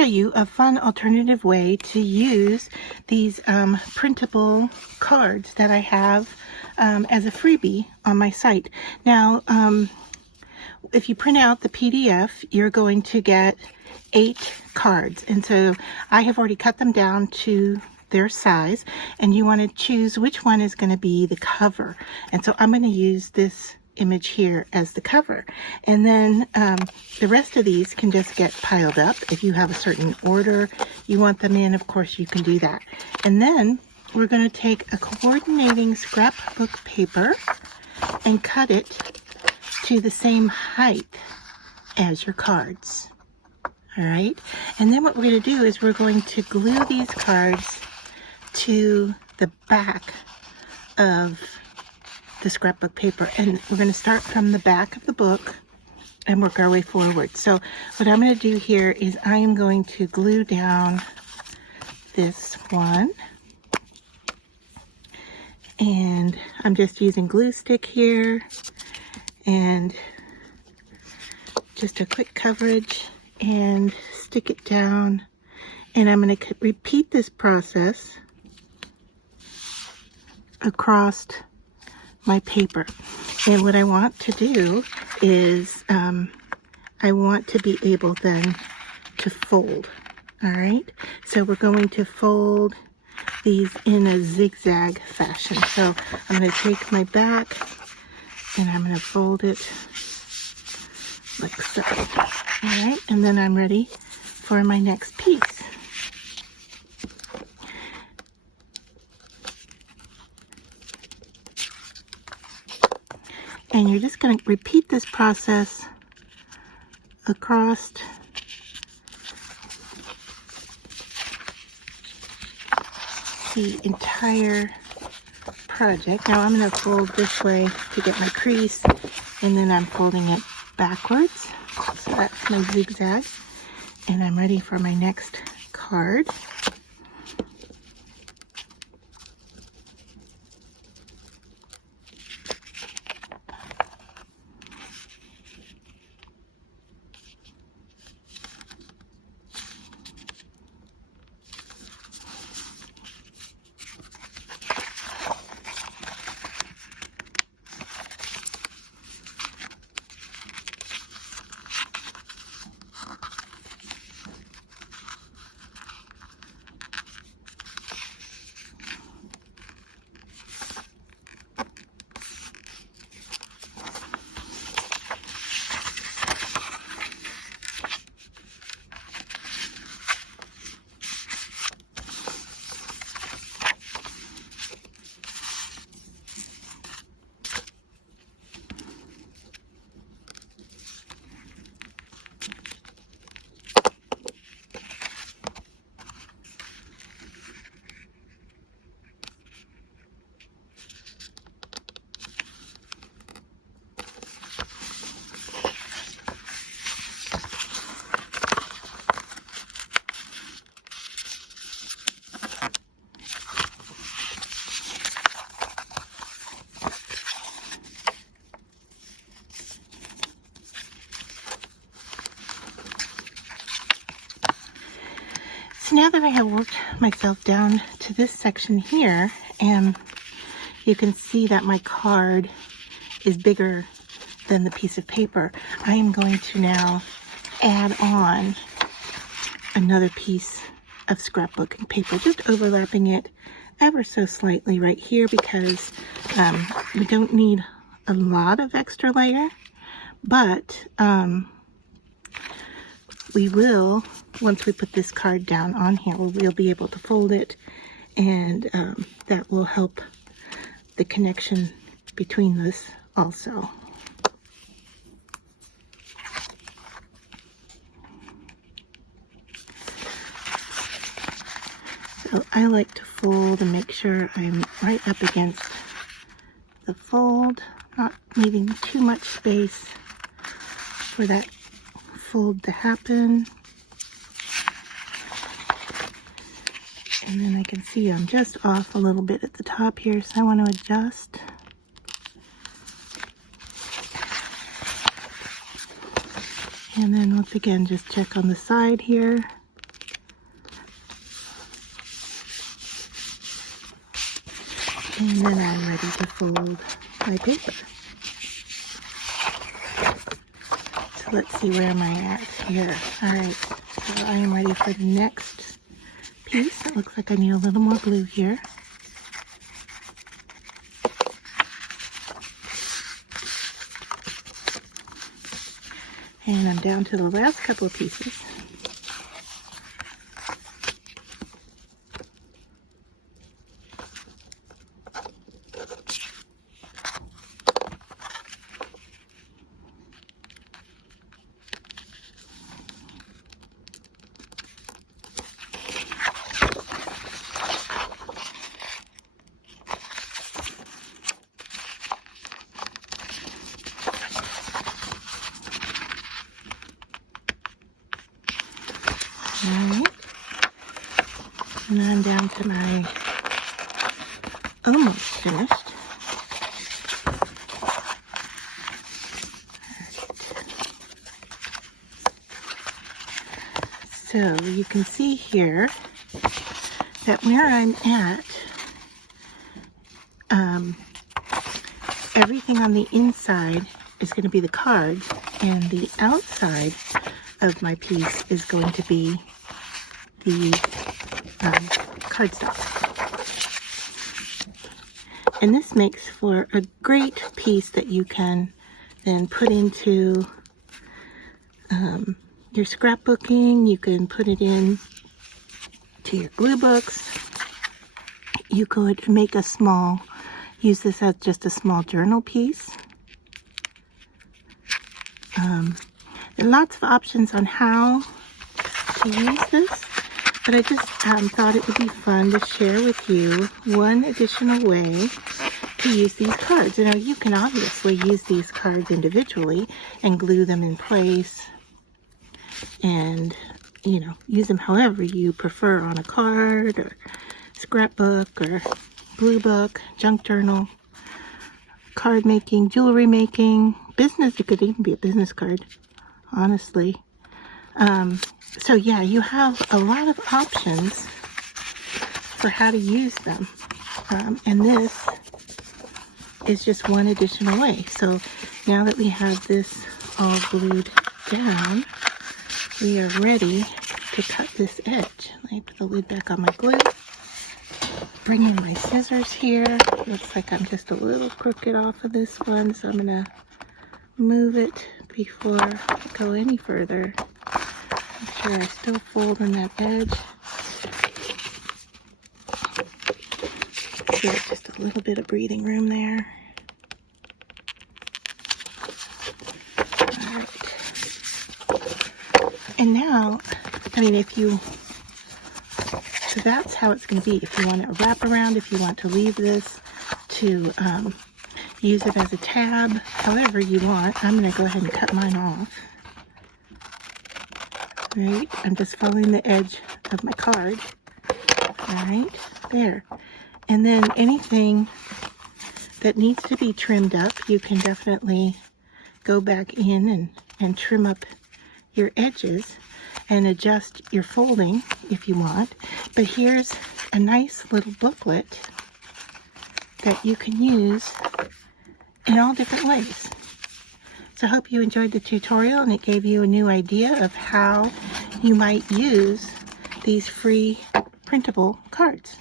show you a fun alternative way to use these printable cards that I have as a freebie on my site. Now, if you print out the PDF, you're going to get 8 cards. And so I have already cut them down to their size, and you want to choose which one is going to be the cover. And so I'm going to use this image here as the cover, and then the rest of these can just get piled up. If you have a certain order you want them in, of course you can do that. And then we're going to take a coordinating scrapbook paper and cut it to the same height as your cards. All right, and then what we're going to do is we're going to glue these cards to the back of the scrapbook paper, and we're going to start from the back of the book and work our way forward. So what I'm going to do here is I am going to glue down this one, and I'm just using glue stick here and just a quick coverage, and stick it down, and I'm going to repeat this process across my paper. And what I want to do is I want to be able then to fold. All right, so we're going to fold these in a zigzag fashion. So I'm going to take my back and I'm going to fold it like so. All right, and then I'm ready for my next piece. And you're just going to repeat this process across the entire project. Now I'm going to fold this way to get my crease, and then I'm folding it backwards. So that's my zigzag, and I'm ready for my next card. So now that I have worked myself down to this section here, and you can see that my card is bigger than the piece of paper, I am going to now add on another piece of scrapbooking paper, just overlapping it ever so slightly right here, because we don't need a lot of extra layer, but we will, once we put this card down on here, we'll be able to fold it, and that will help the connection between this also. So I like to fold and make sure I'm right up against the fold, not leaving too much space for that fold to happen. And then I can see I'm just off a little bit at the top here, so I want to adjust. And then once again, just check on the side here. And then I'm ready to fold my paper. So let's see, where am I at here? Alright, so I am ready for the next piece. It looks like I need a little more glue here. And I'm down to the last couple of pieces. Alright, and I'm down to my almost finished. So you can see here that where I'm at, everything on the inside is going to be the cards, and the outside of my piece is going to be the cardstock. And this makes for a great piece that you can then put into your scrapbooking. You can put it in to your glue books. You could make a small, use this as just a small journal piece. There are lots of options on how to use this, but I just thought it would be fun to share with you one additional way to use these cards. You know, you can obviously use these cards individually and glue them in place and, you know, use them however you prefer on a card or scrapbook or glue book, junk journal, card making, jewelry making, business. It could even be a business card, honestly. So yeah, you have a lot of options for how to use them. And this is just one additional way. So now that we have this all glued down, we are ready to cut this edge. Let me put the lid back on my glue. Bring in my scissors here. Looks like I'm just a little crooked off of this one, so I'm gonna move it before I go any further. Make sure I still fold in that edge. Give it just a little bit of breathing room there. Alright. And now, I mean, so that's how it's going to be. If you want to wrap around, if you want to leave this to use it as a tab, however you want. I'm going to go ahead and cut mine off. Right, I'm just following the edge of my card. Alright, there. And then anything that needs to be trimmed up, you can definitely go back in and trim up your edges and adjust your folding if you want. But here's a nice little booklet that you can use in all different ways. So I hope you enjoyed the tutorial and it gave you a new idea of how you might use these free printable cards.